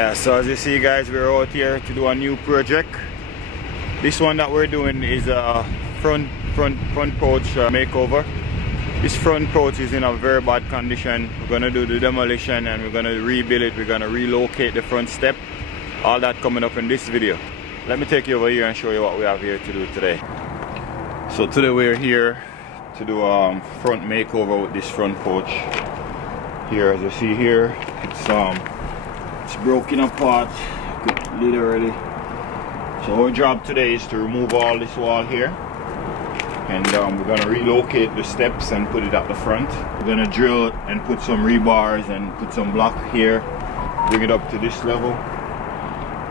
Yeah, so as you see guys, we're out here to do a new project. This one that we're doing is a front porch makeover. This front porch is in a very bad condition. We're gonna do the demolition and we're gonna rebuild it. We're gonna relocate the front step. All that coming up in this video. Let me take you over here and show you what we have here to do today. So today we're here to do a front makeover with this front porch. Here, as you see here, it's broken apart, literally. So our job today is to remove all this wall here, and we're gonna relocate the steps and put it at the front. We're gonna drill and put some rebars and put some block here, bring it up to this level,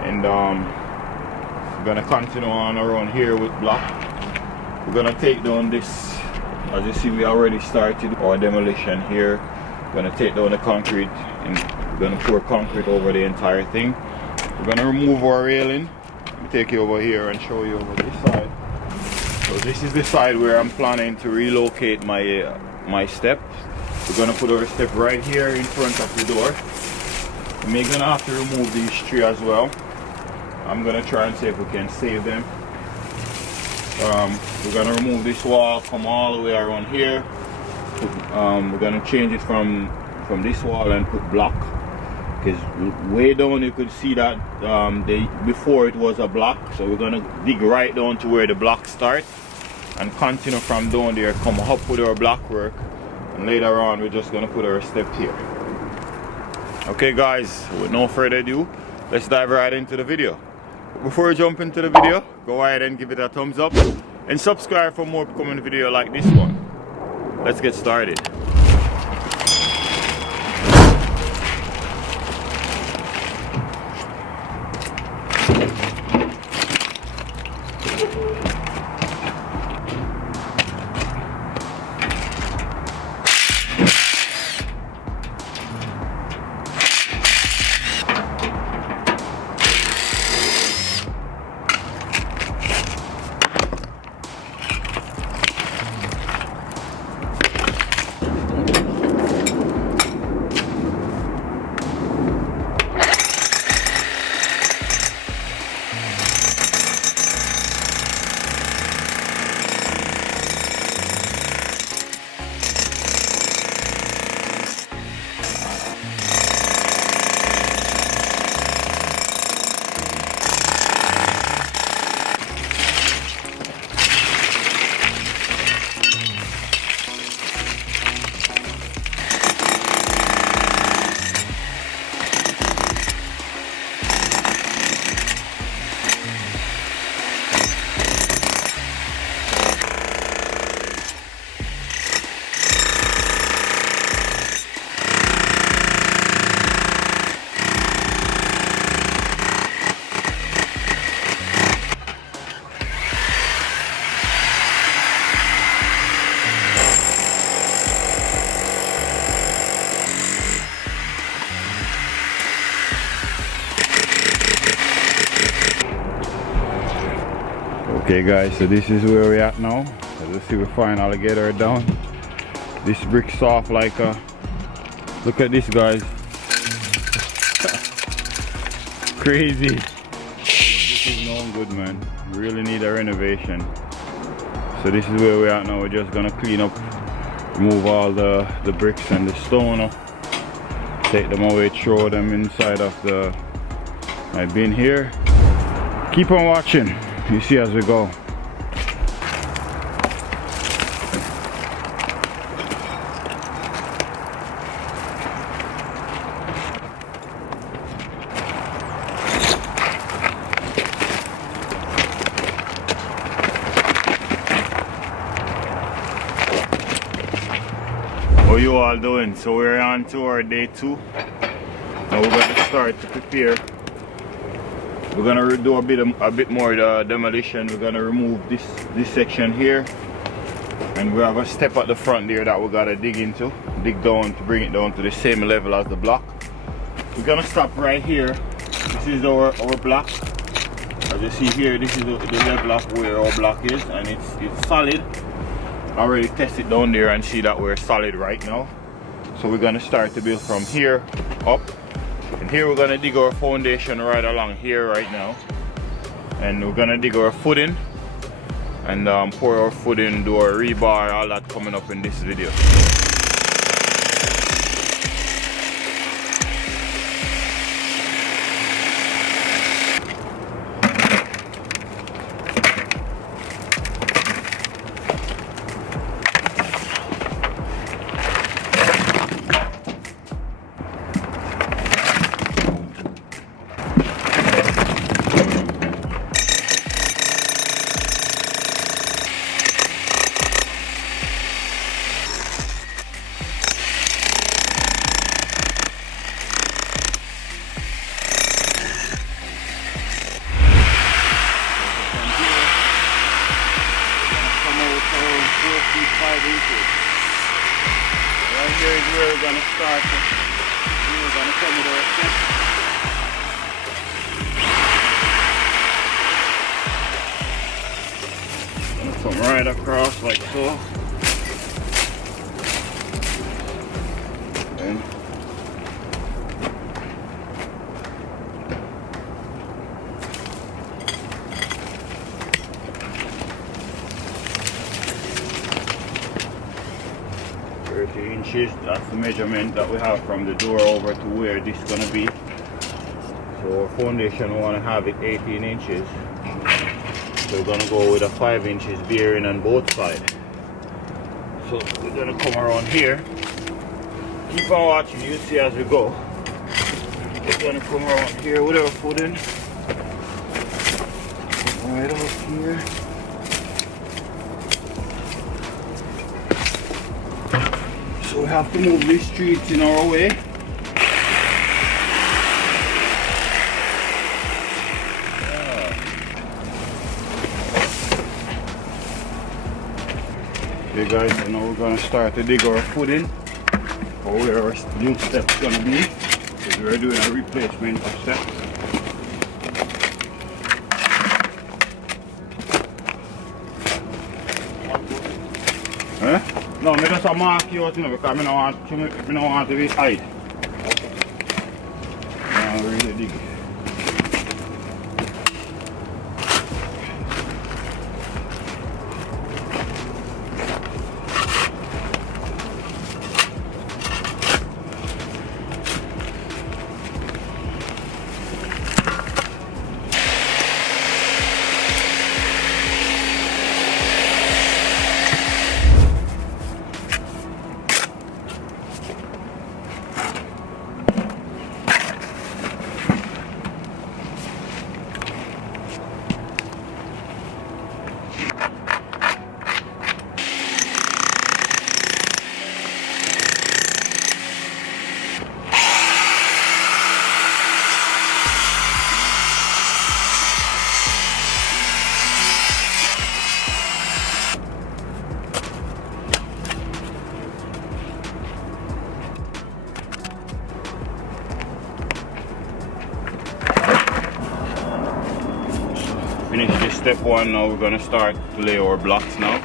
and we're gonna continue on around here with block. We're gonna take down this. As you see, we already started our demolition here. We're gonna take down the concrete and we're gonna pour concrete over the entire thing. We're gonna remove our railing. Let me take you over here and show you over this side. So this is the side where I'm planning to relocate my step. We're gonna put our step right here in front of the door. We're gonna have to remove these three as well. I'm gonna try and see if we can save them. We're gonna remove this wall, come all the way around here. We're gonna change it from this wall and put block, because way down you could see that before it was a block. So we're gonna dig right down to where the block starts and continue from down there, come up with our block work, and later on we're just gonna put our step here. Okay guys, with no further ado, let's dive right into the video. Before we jump into the video, go ahead and give it a thumbs up and subscribe for more upcoming video like this one. Let's get started. Okay guys, so this is where we're at now. As you see, we finally get her down. This brick soft like a... Look at this guys. Crazy. This is no good, man. We really need a renovation. So this is where we're at now. We're just gonna clean up, remove all the bricks and the stone, take them away, throw them inside of my bin here. Keep on watching. You see as we go. How you all doing? So we're on to our day 2. Now we're going to start to prepare. We're gonna do a bit more demolition. We're gonna remove this section here, and we have a step at the front there that we gotta dig down to bring it down to the same level as the block. We're gonna stop right here. This is our block. As you see here, this is the level of where our block is, and it's solid. I already tested down there and see that we're solid right now. So we're gonna start to build from here up. And here we're gonna dig our foundation right along here right now. And we're gonna dig our footing and pour our footing, do our rebar, all that coming up in this video. Right here is where we're gonna start. We're gonna come with our step. Gonna come right across like so. And inches, that's the measurement that we have from the door over to where this is going to be. So our foundation, we want to have it 18 inches. So we're going to go with a 5 inches bearing on both sides. So we're going to come around here. Keep on watching, you see as we go. We're going to come around here with our footing. Right up here. So we have to move these streets in our way. Okay guys, so now we're going to start to dig our footing for where our new step is going to be. Because we're doing a replacement of step. Huh? No, I just mark you out, you know, because I don't want to be hide. I really dig it. Finish this step one, now we're going to start to lay our blocks now.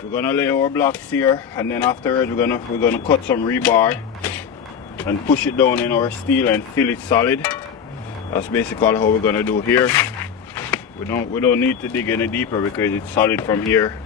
We're going to lay our blocks here, and then afterwards we're going to cut some rebar and push it down in our steel and fill it solid. That's basically how we're going to do here. We don't need to dig any deeper because it's solid from here.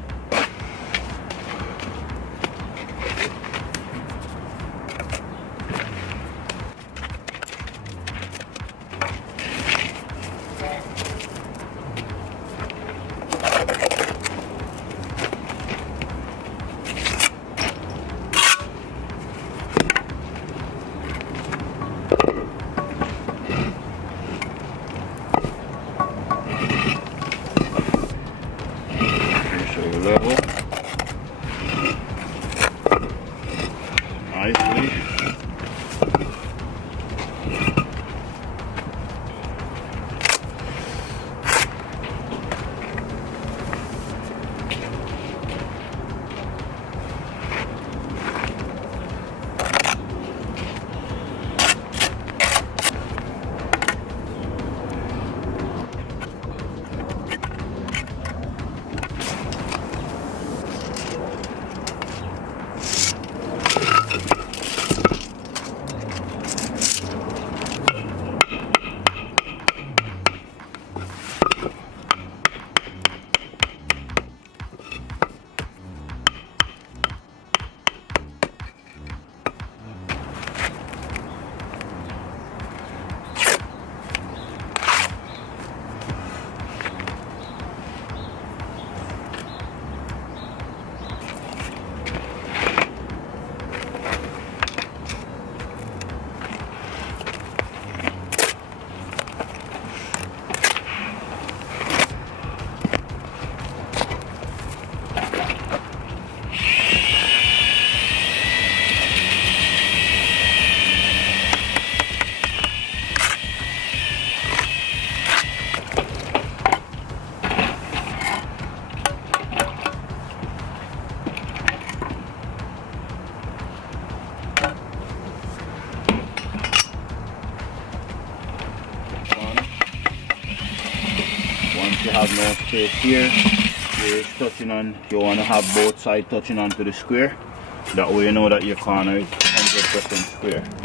have no space here. You're touching on, you want to have both sides touching onto the square. That way you know that your corner is 100% square.